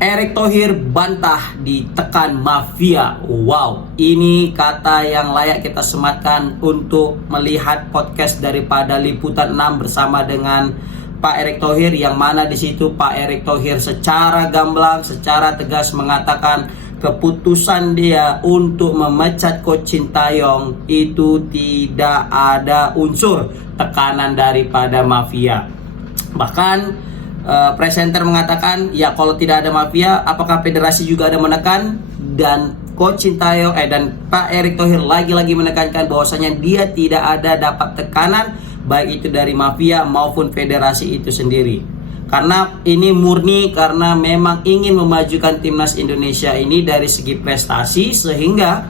Erick Thohir bantah ditekan mafia. Wow, ini kata yang layak kita sematkan untuk melihat podcast daripada Liputan 6 bersama dengan Pak Erick Thohir, yang mana di situ Pak Erick Thohir secara gamblang, secara tegas mengatakan keputusan dia untuk memecat Coach Sintayong itu tidak ada unsur tekanan daripada mafia. Bahkan presenter mengatakan, ya kalau tidak ada mafia, apakah federasi juga ada menekan? Dan Coach Sintayong dan Pak Erick Thohir lagi-lagi menekankan bahwasanya dia tidak ada dapat tekanan baik itu dari mafia maupun federasi itu sendiri. Karena ini murni karena memang ingin memajukan timnas Indonesia ini dari segi prestasi, sehingga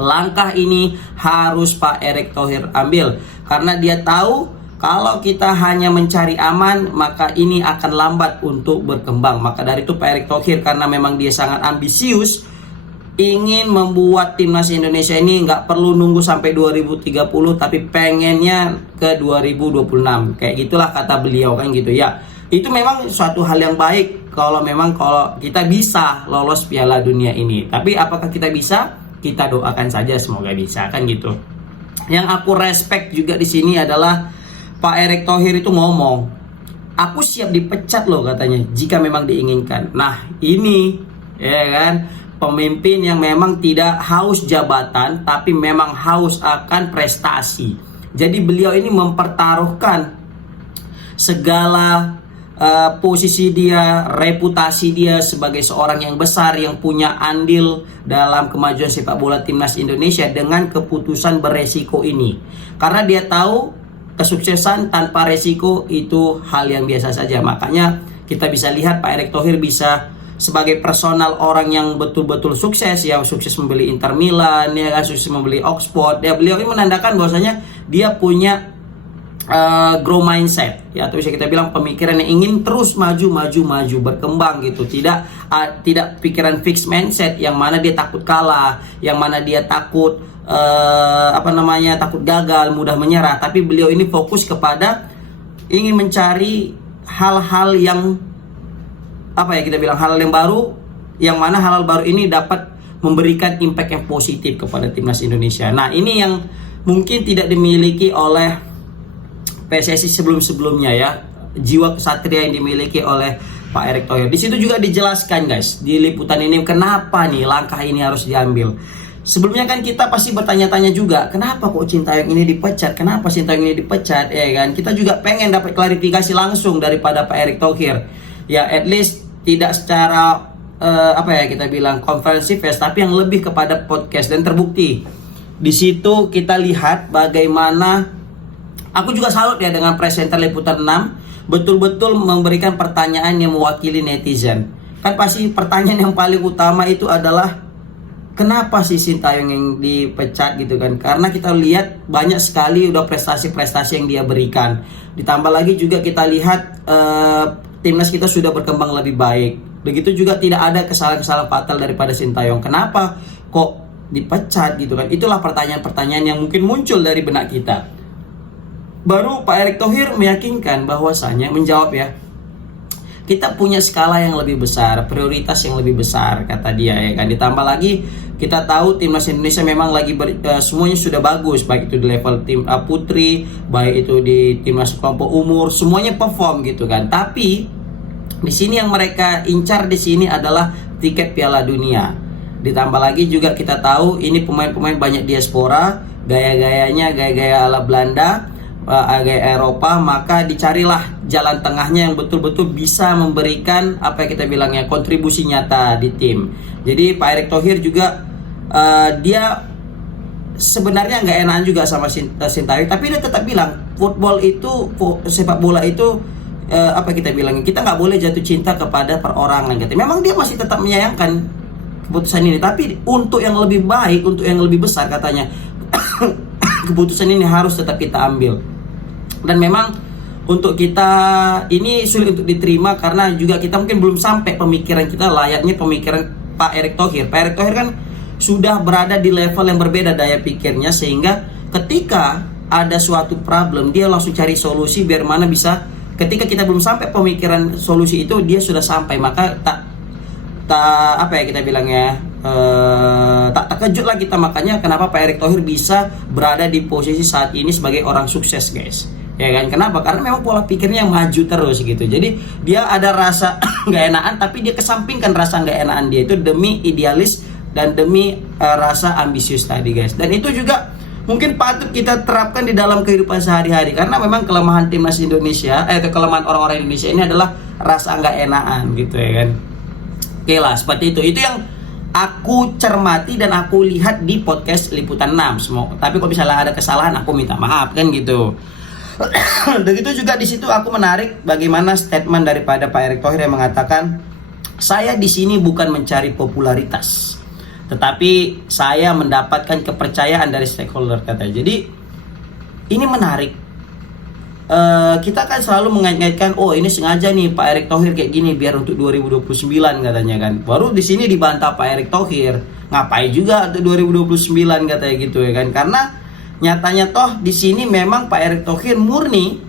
langkah ini harus Pak Erick Thohir ambil karena dia tahu kalau kita hanya mencari aman, maka ini akan lambat untuk berkembang. Maka dari itu Pak Erick Thohir, karena memang dia sangat ambisius, ingin membuat timnas Indonesia ini nggak perlu nunggu sampai 2030, tapi pengennya ke 2026. Kayak gitulah kata beliau kan gitu ya. Itu memang suatu hal yang baik kalau kita bisa lolos Piala Dunia ini. Tapi apakah kita bisa? Kita doakan saja semoga bisa kan gitu. Yang aku respect juga di sini adalah Pak Erick Thohir itu ngomong, aku siap dipecat loh katanya jika memang diinginkan. Nah ini ya kan, pemimpin yang memang tidak haus jabatan tapi memang haus akan prestasi. Jadi beliau ini mempertaruhkan segala posisi dia, reputasi dia sebagai seorang yang besar yang punya andil dalam kemajuan sepak bola timnas Indonesia dengan keputusan beresiko ini. Karena dia tahu kesuksesan tanpa resiko itu hal yang biasa saja. Makanya kita bisa lihat Pak Erick Thohir bisa sebagai personal orang yang betul-betul sukses, yang sukses membeli Inter Milan, ya kan, sukses membeli Oxford. Ya, beliau ini menandakan bahwasanya dia punya grow mindset, ya, atau bisa kita bilang pemikiran yang ingin terus maju berkembang gitu. Tidak pikiran fixed mindset yang mana dia takut kalah, yang mana dia takut takut gagal, mudah menyerah. Tapi beliau ini fokus kepada ingin mencari hal-hal yang hal yang baru, yang mana hal-hal baru ini dapat memberikan impact yang positif kepada timnas Indonesia. Nah, ini yang mungkin tidak dimiliki oleh PSSI sebelum-sebelumnya ya, jiwa kesatria yang dimiliki oleh Pak Erick Thohir. Di situ juga dijelaskan guys di liputan ini kenapa nih langkah ini harus diambil. Sebelumnya kan kita pasti bertanya-tanya juga, kenapa kok Sintayong ini dipecat? Kenapa Sintayong ini dipecat? Ya kan? Kita juga pengen dapat klarifikasi langsung daripada Pak Erick Thohir. Ya, at least tidak secara konferensi pers, tapi yang lebih kepada podcast, dan terbukti. Di situ kita lihat bagaimana aku juga salut ya dengan presenter Liputan 6, betul-betul memberikan pertanyaan yang mewakili netizen. Kan pasti pertanyaan yang paling utama itu adalah kenapa sih Sintayong yang dipecat gitu kan? Karena kita lihat banyak sekali udah prestasi-prestasi yang dia berikan. Ditambah lagi juga kita lihat timnas kita sudah berkembang lebih baik. Begitu juga tidak ada kesalahan-kesalahan fatal daripada Sintayong. Kenapa kok dipecat gitu kan? Itulah pertanyaan-pertanyaan yang mungkin muncul dari benak kita. Baru Pak Erick Thohir meyakinkan bahwasanya menjawab ya, kita punya skala yang lebih besar, prioritas yang lebih besar kata dia ya kan. Ditambah lagi kita tahu timnas Indonesia memang lagi semuanya sudah bagus, baik itu di level tim putri, baik itu di timnas kelompok umur, semuanya perform gitu kan. Tapi di sini yang mereka incar di sini adalah tiket Piala Dunia. Ditambah lagi juga kita tahu ini pemain-pemain banyak diaspora, gaya-gayanya gaya-gaya ala Belanda, gaya Eropa, maka dicarilah jalan tengahnya yang betul-betul bisa memberikan kontribusi nyata di tim. Jadi Pak Erick Thohir juga dia sebenarnya nggak enakan juga sama Sintayong, tapi dia tetap bilang sepak bola itu kita nggak boleh jatuh cinta kepada perorangan gitu. Memang dia masih tetap menyayangkan keputusan ini, tapi untuk yang lebih baik, untuk yang lebih besar katanya keputusan ini harus tetap kita ambil. Dan memang untuk kita ini sulit untuk diterima karena juga kita mungkin belum sampai pemikiran kita layaknya pemikiran Pak Erick Thohir. Pak Erick Thohir kan sudah berada di level yang berbeda daya pikirnya, sehingga ketika ada suatu problem dia langsung cari solusi biar mana bisa, ketika kita belum sampai pemikiran solusi itu dia sudah sampai, maka tak apa ya kita bilangnya, tak terkejut lah kita, makanya kenapa Pak Erick Thohir bisa berada di posisi saat ini sebagai orang sukses guys, ya kan? Kenapa? Karena memang pola pikirnya yang maju terus gitu. Jadi dia ada rasa nggak enakan, tapi dia kesampingkan rasa nggak enakan dia itu demi idealis dan demi rasa ambisius tadi guys. Dan itu juga mungkin patut kita terapkan di dalam kehidupan sehari-hari, karena memang kelemahan timnas Indonesia, kelemahan orang-orang Indonesia ini adalah rasa nggak enakan gitu ya kan. Oke lah, seperti itu yang aku cermati dan aku lihat di podcast Liputan 6. Tapi kalau misalnya ada kesalahan aku minta maaf kan gitu. Begitu juga di situ aku menarik bagaimana statement daripada Pak Erick Thohir yang mengatakan, saya di sini bukan mencari popularitas, tetapi saya mendapatkan kepercayaan dari stakeholder katanya. Jadi ini menarik. Kita kan selalu mengait-ngaitkan, oh ini sengaja nih Pak Erick Thohir kayak gini biar untuk 2029 katanya kan. Baru di sini dibantah Pak Erick Thohir, ngapain juga untuk 2029 katanya gitu ya kan. Karena nyatanya toh di sini memang Pak Erick Thohir murni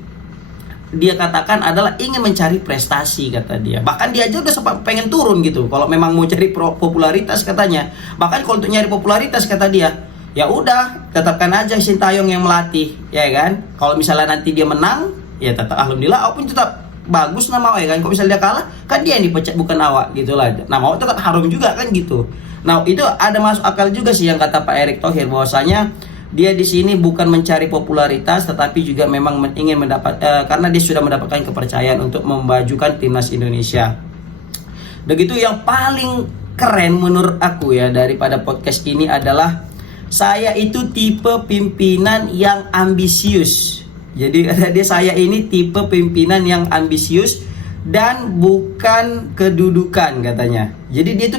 dia katakan adalah ingin mencari prestasi kata dia. Bahkan dia aja udah sempat pengen turun gitu. Kalau memang mau cari popularitas katanya. Bahkan kalau untuk nyari popularitas kata dia, ya udah tetapkan aja Sintayong yang melatih ya kan. Kalau misalnya nanti dia menang ya tetap alhamdulillah, walaupun tetap bagus nama awak ya kan. Kalau misalnya dia kalah kan dia yang dipecat bukan awak gitulah, nama awak tetap harum juga kan gitu. Nah itu ada masuk akal juga sih yang kata Pak Erick Thohir, bahwasanya dia di sini bukan mencari popularitas tetapi juga memang ingin karena dia sudah mendapatkan kepercayaan untuk memajukan timnas Indonesia. Begitu yang paling keren menurut aku ya daripada podcast ini adalah, saya itu tipe pimpinan yang ambisius. Jadi kata dia, saya ini tipe pimpinan yang ambisius dan bukan kedudukan katanya. Jadi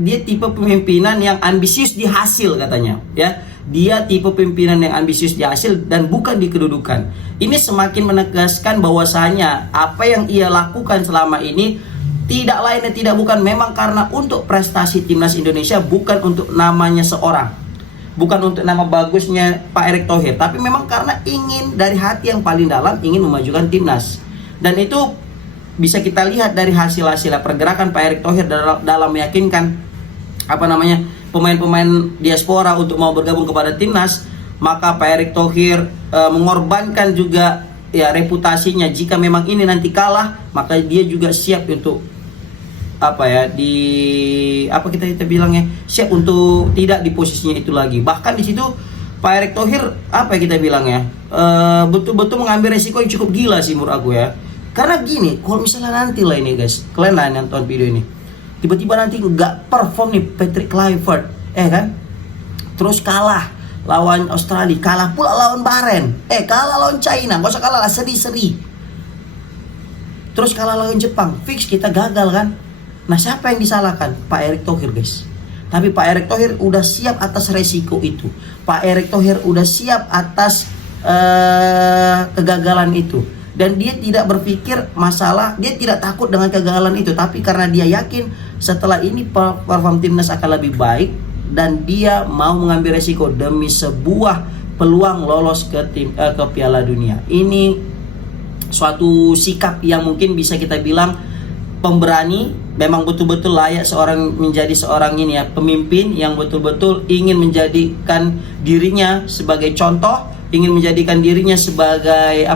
dia tipe pimpinan yang ambisius di hasil katanya, ya. Dia tipe pimpinan yang ambisius di hasil dan bukan di kedudukan. Ini semakin menegaskan bahwasanya apa yang ia lakukan selama ini tidak lain dan tidak bukan memang karena untuk prestasi timnas Indonesia, bukan untuk namanya seorang. Bukan untuk nama bagusnya Pak Erick Thohir, tapi memang karena ingin dari hati yang paling dalam ingin memajukan timnas. Dan itu bisa kita lihat dari hasil-hasil pergerakan Pak Erick Thohir dalam meyakinkan pemain-pemain diaspora untuk mau bergabung kepada timnas. Maka Pak Erick Thohir mengorbankan juga ya reputasinya. Jika memang ini nanti kalah, maka dia juga siap untuk kita bilangnya, siap untuk tidak di posisinya itu lagi. Bahkan di situ Pak Erick Thohir kita bilangnya betul-betul mengambil resiko yang cukup gila sih menurut aku ya. Karena gini, kalau misalnya nanti lah ini guys, kalian lah yang nonton video ini, tiba-tiba nanti nggak perform nih Patrick Kluivert, kan? Terus kalah lawan Australia, kalah pula lawan Bahrain, kalah lawan China, nggak usah kalah lah, seri-seri. Terus kalah lawan Jepang, fix kita gagal kan? Nah siapa yang disalahkan? Pak Erick Thohir guys. Tapi Pak Erick Thohir udah siap atas resiko itu. Pak Erick Thohir udah siap atas kegagalan itu. Dan dia tidak berpikir masalah, dia tidak takut dengan kegagalan itu. Tapi karena dia yakin setelah ini perform timnas akan lebih baik, dan dia mau mengambil resiko demi sebuah peluang lolos ke Piala Dunia. Ini suatu sikap yang mungkin bisa kita bilang pemberani. Memang betul-betul layak menjadi seorang ini ya, pemimpin yang betul-betul ingin menjadikan dirinya sebagai contoh, ingin menjadikan dirinya sebagai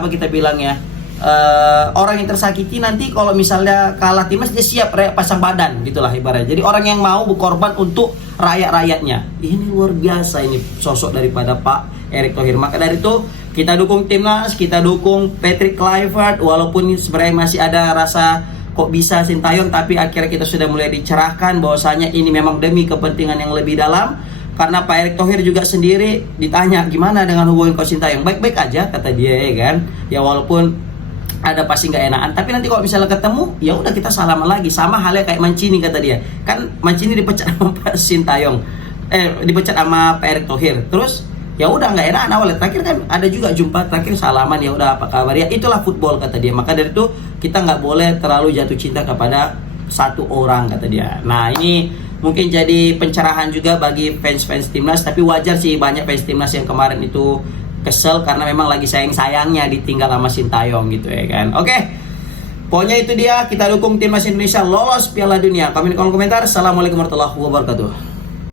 orang yang tersakiti. Nanti kalau misalnya kalah timnas, dia siap pasang badan gitulah ibaratnya. Jadi orang yang mau berkorban untuk rakyat-rakyatnya. Ini luar biasa ini sosok daripada Pak Erick Thohir. Maka dari itu kita dukung timnas, kita dukung Patrick Kluivert, walaupun sebenarnya masih ada rasa kok bisa Sintayong, tapi akhirnya kita sudah mulai dicerahkan bahwasanya ini memang demi kepentingan yang lebih dalam. Karena Pak Erick Thohir juga sendiri ditanya gimana dengan hubungan Coach Sintayong, baik-baik aja kata dia ya kan. Ya walaupun ada pasti nggak enakan, tapi nanti kalau misalnya ketemu ya udah kita salaman lagi. Sama halnya kayak Mancini kata dia, kan Mancini dipecat sama Pak Sintayong, dipecat sama Pak Erick Thohir, terus ya udah nggak enak awalnya, terakhir kan ada juga jumpa terakhir salaman, ya udah apa kabar, ya itulah football kata dia. Maka dari itu kita nggak boleh terlalu jatuh cinta kepada satu orang kata dia. Nah ini mungkin jadi pencerahan juga bagi fans timnas, tapi wajar sih banyak fans timnas yang kemarin itu kesel karena memang lagi sayang-sayangnya ditinggal sama Sintayong gitu ya kan. Oke. Pokoknya itu dia, kita dukung timnas Indonesia lolos Piala Dunia. Komen di kolom komentar. Assalamualaikum warahmatullahi wabarakatuh.